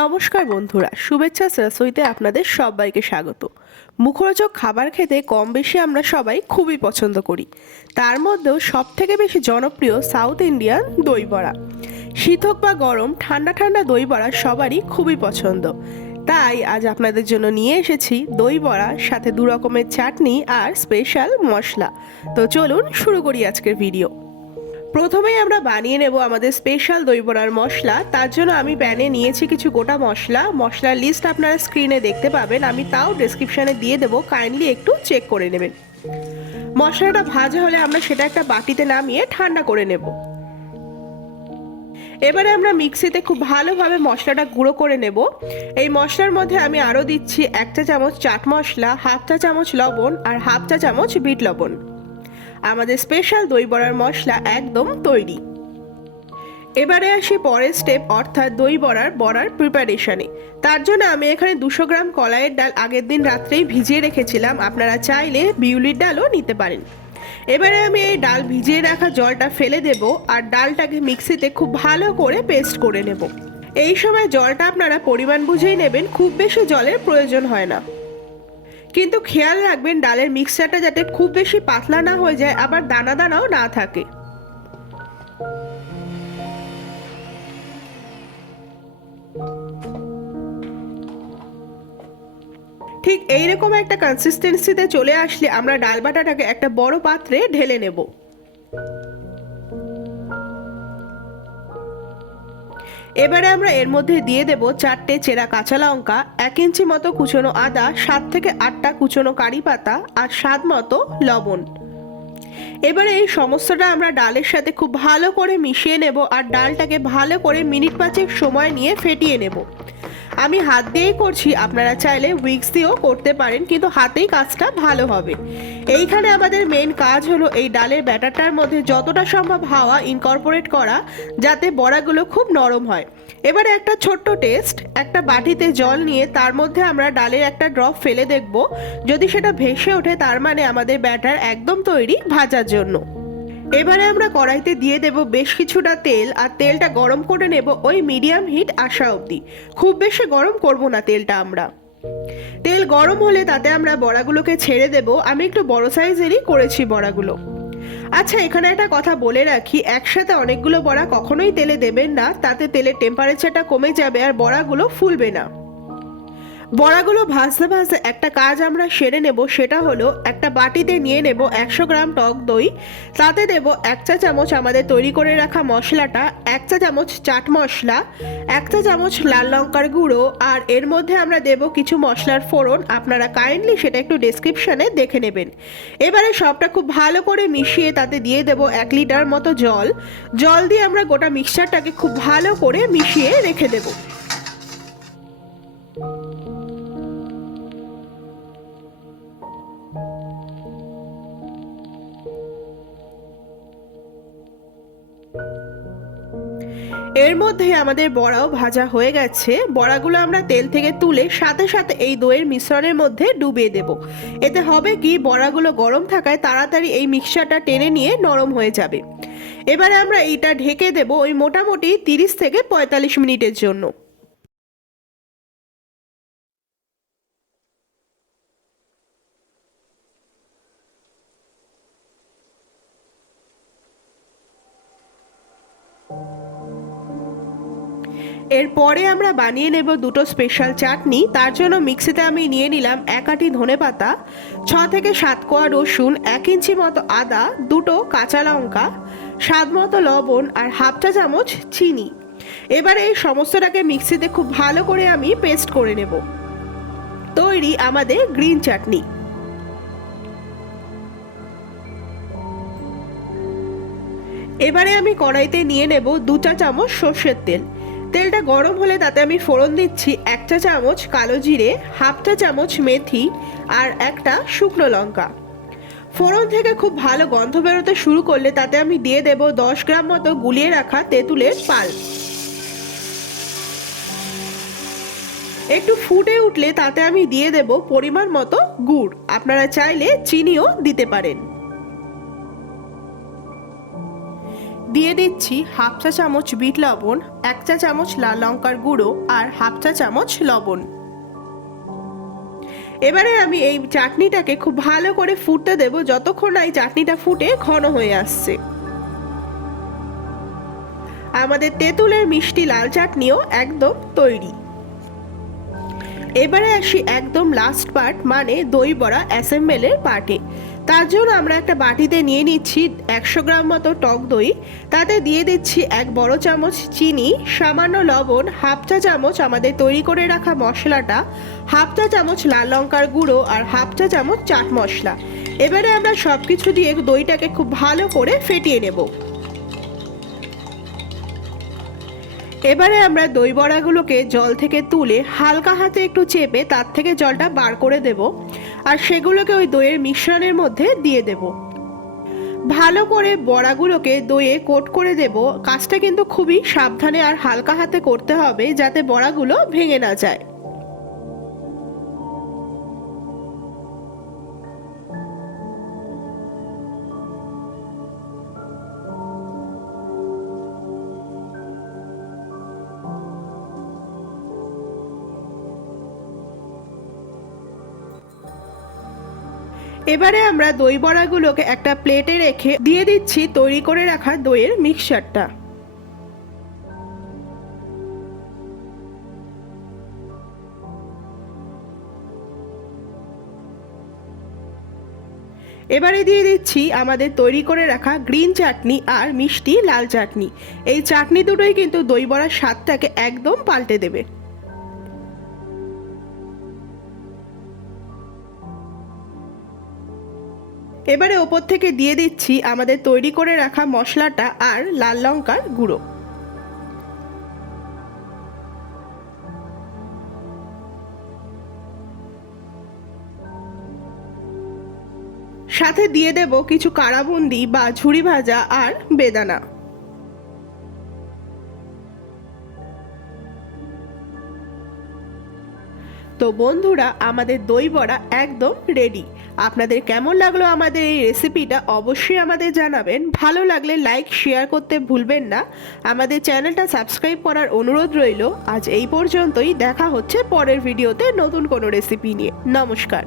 নমস্কার বন্ধুরা, শুভেচ্ছা রসোইতে আপনাদের সবাইকে স্বাগত। মুখরোচক খাবার খেতে কম বেশি আমরা সবাই খুবই পছন্দ করি। তার মধ্যেও সবথেকে বেশি জনপ্রিয় সাউথ ইন্ডিয়ান দই বড়া। শীত হোক বা গরম, ঠান্ডা ঠান্ডা দই বড়া সবারই খুবই পছন্দ। তাই আজ আপনাদের জন্য নিয়ে এসেছি দই বড়া, সাথে দু রকমের চাটনি আর স্পেশাল মশলা। তো চলুন শুরু করি আজকের ভিডিও। প্রথমেই আমরা বানিয়ে নেব আমাদের স্পেশাল দই বড়ার মশলা। তার জন্য আমি প্যানে নিয়েছি কিছু গোটা মশলা। মশলার লিস্ট আপনারা স্ক্রিনে দেখতে পাবেন, আমি তাও ডেসক্রিপশানে দিয়ে দেবো, কাইন্ডলি একটু চেক করে নেবেন। মশলাটা ভাজা হলে আমরা সেটা একটা বাটিতে নামিয়ে ঠান্ডা করে নেব। এবারে আমরা মিক্সিতে খুব ভালোভাবে মশলাটা গুঁড়ো করে নেব। এই মশলার মধ্যে আমি আরও দিচ্ছি 1 চা চামচ চাট মশলা, 1/2 চা চামচ লবণ আর 1/2 চা চামচ বিট লবণ। আমাদের স্পেশাল দই বড়ার মশলা একদম তৈরি। এবারে আসি পরের স্টেপ, অর্থাৎ দই বড়ার প্রিপারেশনে। তার জন্য আমি এখানে 200 গ্রাম কলাইয়ের ডাল আগের দিন রাত্রেই ভিজিয়ে রেখেছিলাম। আপনারা চাইলে বিউলির ডালও নিতে পারেন। এবারে আমি এই ডাল ভিজিয়ে রাখা জলটা ফেলে দেব আর ডালটাকে মিক্সিতে খুব ভালো করে পেস্ট করে নেব। এই সময় জলটা আপনারা পরিমাণ বুঝেই নেবেন, খুব বেশি জলের প্রয়োজন হয় না। কিন্তু খেয়াল রাখবেন ডালের মিক্সচারটা যাতে খুব বেশি পাতলা না হয়ে যায়, আবার দানা দানাও না থাকে। ঠিক এইরকম একটা কনসিস্টেন্সিতে চলে আসলে আমরা ডাল বাটাটাকে একটা বড় পাত্রে ঢেলে নেব। এবারে আমরা এর মধ্যে দিয়ে দেব 4টে চেরা কাঁচা লঙ্কা, 1 ইঞ্চি মতো কুচনো আদা, 7 থেকে 8টা কুচনো কারি পাতা আর স্বাদ মতো লবণ। এবারে এই সমস্তটা আমরা ডালের সাথে খুব ভালো করে মিশিয়ে নেব আর ডালটাকে ভালো করে মিনিট 5 সময় নিয়ে ফেটিয়ে নেব। আমি হাত দিয়েই করছি, আপনারা চাইলে উইক্স দিয়েও করতে পারেন, কিন্তু হাতেই কাজটা ভালো হবে। এইখানে আমাদের মেন কাজ হলো এই ডালের ব্যাটারটার মধ্যে যতটা সম্ভব হাওয়া ইনকর্পোরেট করা, যাতে বড়াগুলো খুব নরম হয়। এবারে একটা ছোট্ট টেস্ট, একটা বাটিতে জল নিয়ে তার মধ্যে আমরা ডালের একটা ড্রপ ফেলে দেখব। যদি সেটা ভেসে ওঠে তার মানে আমাদের ব্যাটার একদম তৈরি ভাজার জন্য। এবারে আমরা কড়াইতে দিয়ে দেব বেশ কিছুটা তেল আর তেলটা গরম করে নেব ওই মিডিয়াম হিট আসা অবধি। খুব বেশি গরম করব না তেলটা আমরা। তেল গরম হলে তাতে আমরা বড়াগুলোকে ছেড়ে দেব। আমি একটু বড় সাইজেরই করেছি বড়াগুলো। আচ্ছা, এখানে একটা কথা বলে রাখি, একসাথে অনেকগুলো বড়া কখনোই তেলে দেবেন না, তাতে তেলের টেম্পারেচারটা কমে যাবে আর বড়াগুলো ফুলবে না। বড়াগুলো ভাজতে ভাজতে একটা কাজ আমরা সেরে নেব, সেটা হলো একটা বাটিতে নিয়ে নেব 100 গ্রাম টক দই। তাতে দেব 1 চা চামচ আমাদের তৈরি করে রাখা মশলাটা, 1 চা চামচ চাট মশলা, 1 চা চামচ লাল লঙ্কার গুঁড়ো আর এর মধ্যে আমরা দেব কিছু মশলার ফোড়ন। আপনারা কাইন্ডলি সেটা একটু ডেসক্রিপশানে দেখে নেবেন। এবারে সবটা খুব ভালো করে মিশিয়ে তাতে দিয়ে দেব 1 লিটার মতো জল। জল দিয়ে আমরা গোটা মিক্সচারটাকে খুব ভালো করে মিশিয়ে রেখে দেব। এর মধ্যে আমাদের বড়াও ভাজা হয়ে গেছে। বড়াগুলো আমরা তেল থেকে তুলে সাথে সাথে এই দইয়ের মিশ্রণের মধ্যে ডুবিয়ে দেব। এতে হবে কি, বড়াগুলো গরম থাকায় তাড়াতাড়ি এই মিক্সচারটা টেনে নিয়ে নরম হয়ে যাবে। এবারে আমরা এইটা ঢেকে দেব ওই মোটামুটি 30 থেকে 45 মিনিটের জন্য। এরপরে আমরা বানিয়ে নেব দুটো স্পেশাল চাটনি। তার জন্য মিক্সিতে আমি নিয়ে নিলাম 1 আঁটি ধনেপাতা, 6 থেকে 7 কোয়া রসুন, 1 ইঞ্চি মতো আদা, 2টো কাঁচা লঙ্কা, স্বাদ মতো লবণ আর 1/2 চা চামচ চিনি। এবারে এই সমস্তটাকে মিক্সিতে খুব ভালো করে আমি পেস্ট করে নেব। তৈরি আমাদের গ্রিন চাটনি। এবারে আমি কড়াইতে নিয়ে নেব 2 চা চামচ সর্ষের তেল। তেলটা গরম হলে তাতে আমি ফোড়ন দিচ্ছি 1 চা চামচ কালো জিরে, 1/2 চা চামচ মেথি আর একটা শুকনো লঙ্কা। ফোড়ন থেকে খুব ভালো গন্ধ বেরোতে শুরু করলে তাতে আমি দিয়ে দেব 10 গ্রাম মতো গুলিয়ে রাখা তেঁতুলের পাল্প। একটু ফুটে উঠলে তাতে আমি দিয়ে দেব পরিমাণ মতো গুড়। আপনারা চাইলে চিনিও দিতে পারেন। দিয়ে দিচ্ছি হাফ চা চামচ বিট লবণ, 1 চা চামচ লাল লঙ্কার গুঁড়ো আর হাফ চা চামচ লবণ। এবারে আমি এই চাটনিটাকে খুব ভালো করে ফুটতে দেব যতক্ষণ না এই চাটনিটা ফুটে ঘন হয়ে আসছে। আমাদের তেঁতুলের মিষ্টি লাল চাটনিও একদম তৈরি। এবারে আসি একদম লাস্ট পার্ট, মানে দই বড়া অ্যাসেম্বলের পার্টে। তার জন্য আমরা একটা বাটিতে নিয়ে নিচ্ছি 100 গ্রাম মতো টক দই, তাতে দিয়ে দিচ্ছি 1 বড় চামচ চিনি, সামান্য লবণ, হাফ চা চামচ আমাদের তৈরি করে রাখা মশলাটা, হাফ চা চামচ লাল লঙ্কার গুঁড়ো আর হাফ চা চামচ চাট মশলা। এবারে আমরা সব কিছু দিয়ে দইটাকে খুব ভালো করে ফেটিয়ে নেব। এবারে আমরা দই বড়াগুলোকে জল থেকে তুলে হালকা হাতে একটু চেপে তার থেকে জলটা বার করে দেব, আর সেগুলোকে ওই দইয়ের মিশ্রণের মধ্যে দিয়ে দেব। ভালো করে বড়াগুলোকে দইয়ে কোট করে দেব। কাজটা কিন্তু খুবই সাবধানে আর হালকা হাতে করতে হবে যাতে বড়াগুলো ভেঙে না যায়। এবারে আমরা দই বড়াগুলোকে একটা প্লেটে রেখে দিয়ে দিচ্ছি তৈরি করে রাখা দইয়ের মিক্সচারটা। এবারে দিয়ে দিচ্ছি আমাদের তৈরি করে রাখা গ্রিন চাটনি আর মিষ্টি লাল চাটনি। এই চাটনি দুটোই কিন্তু দই বড়ার স্বাদটাকে একদম পাল্টে দেবে। এবারে ওপর থেকে দিয়ে দিচ্ছি আমাদের তৈরি করে রাখা মশলাটা আর লাল লঙ্কার গুঁড়ো। সাথে দিয়ে দেব কিছু কারাবুন্দি বা ঝুরি ভাজা আর বেদানা। তো বন্ধুরা, আমাদের দই বড়া একদম রেডি। আপনাদের কেমন লাগলো আমাদের এই রেসিপিটা অবশ্যই আমাদের জানাবেন। ভালো লাগলে লাইক শেয়ার করতে ভুলবেন না। আমাদের চ্যানেলটা সাবস্ক্রাইব করার অনুরোধ রইল। আজ এই পর্যন্তই, দেখা হচ্ছে পরের ভিডিওতে নতুন কোনো রেসিপি নিয়ে। নমস্কার।